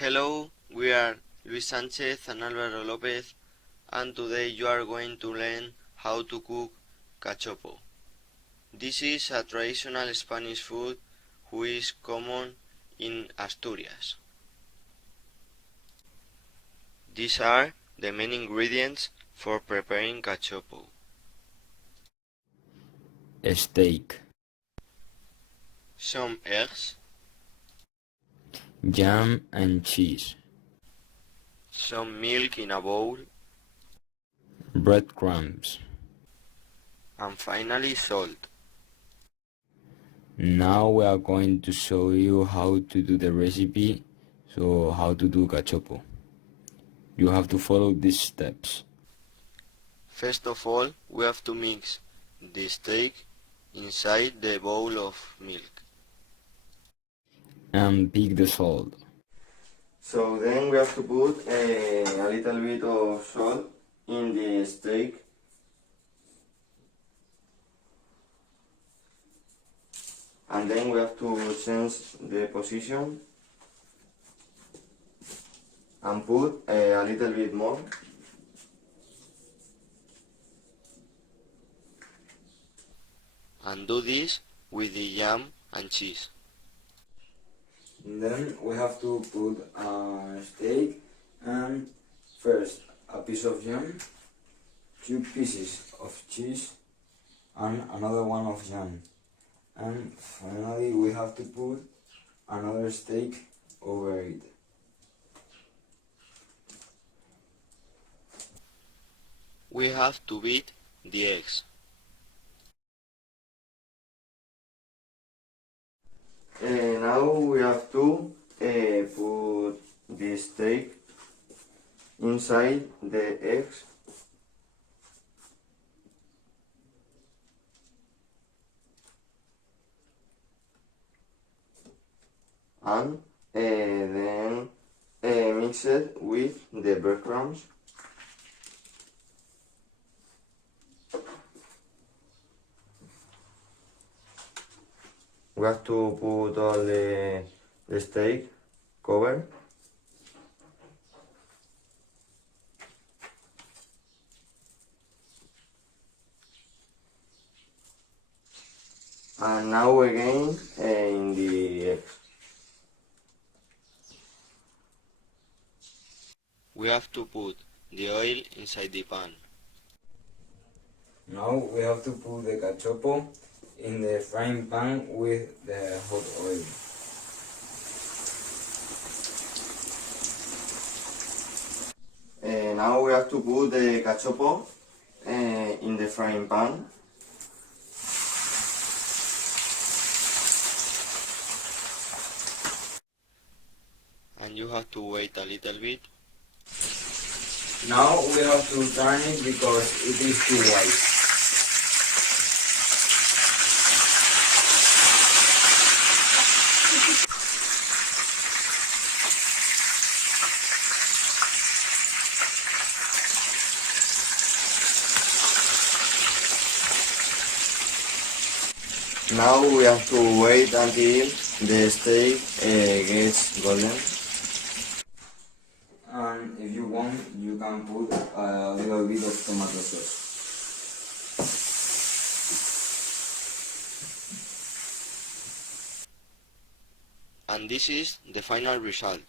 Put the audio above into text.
Hello, we are Luis Sanchez and Álvaro López, and today you are going to learn how to cook cachopo. This is a traditional Spanish food which is common in Asturias. These are the main ingredients for preparing cachopo. Steak, Some eggs, jam and cheese, some milk in a bowl, breadcrumbs. and finally salt. Now we are going to show you how to do the recipe, so how to do cachopo. You have to follow these steps. First of all, we have to mix the steak inside the bowl of milk. And pick the salt. So then we have to put a little bit of salt in the steak. And then we have to change the position and put a little bit more. And do this with the jam and cheese. Then we have to put a steak and first a piece of jam, 2 pieces of cheese and another one of jam. And finally we have to put another steak over it. We have to beat the eggs. Now we have to put the steak inside the eggs. And then mix it with the breadcrumbs. We have to put all the steak covered. And now again in the eggs. We have to put the oil inside the pan. Now we have to put the cachopo in the frying pan with the hot oil. Now we have to put the cachopo in the frying pan. And you have to wait a little bit. Now we have to turn it because it is too white. Now we have to wait until the steak gets golden. And if you want, you can put a little bit of tomato sauce. And this is the final result.